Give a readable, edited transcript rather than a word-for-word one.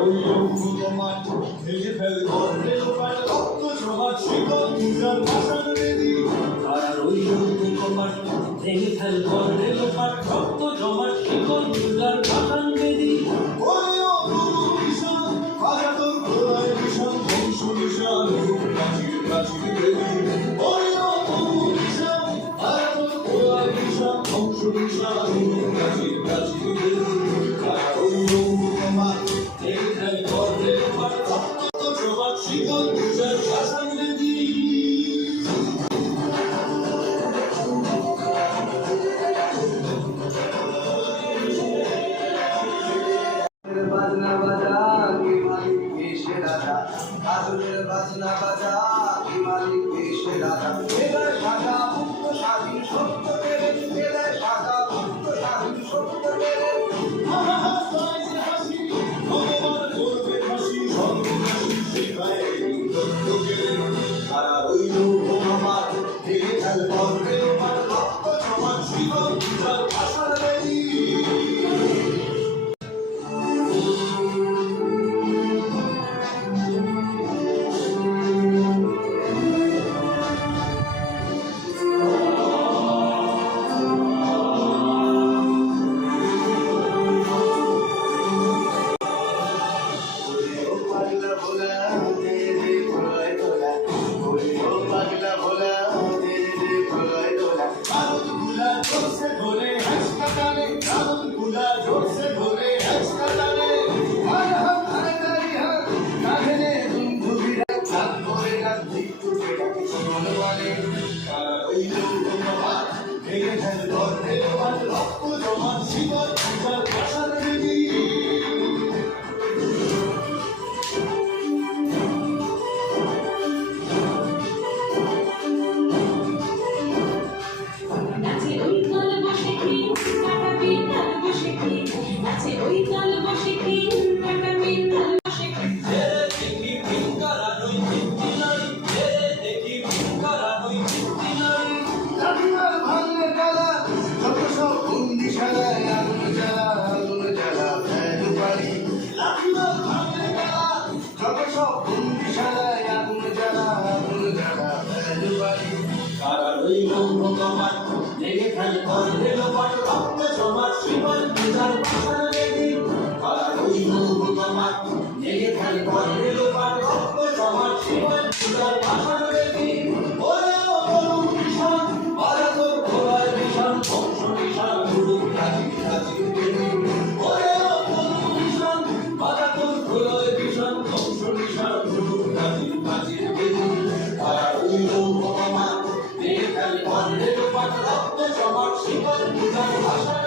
ওই তোমার ভেঙে ফেল করলে রক্ত জমা শিকল পূজার ভাষণ দেবী আর ওই তোমার ভেঙে ফেল করলে রক্ত জমা শিকল পূজার ভাষণ দেবী ওই ভীষণ আঘাতন প্রলয় ভীষণ ধ্বংস ভীষণ প্রাচীর প্রাচীর দেবী ওই ভীষণ আঘাতন প্রলয় ভীষণ ধ্বংস ভীষণ প্রাচীর প্রাচীর দেবী ওই তোমার ভেঙে ফেল করলে রক্ত জমা শিকল পূজার ভাষণ দেবী বাজনা বাজা কি মালিক এসে রাজা আদরের বাজনা বাজা কি মালিক এসে রাজা বেলায় সাজা মুক্ত স্বাধীন সত্য পেরে বেলায় সাজা মুক্ত স্বাধীন সত্য পেরে রক্ত জমা শিকল পূজার ভাষণ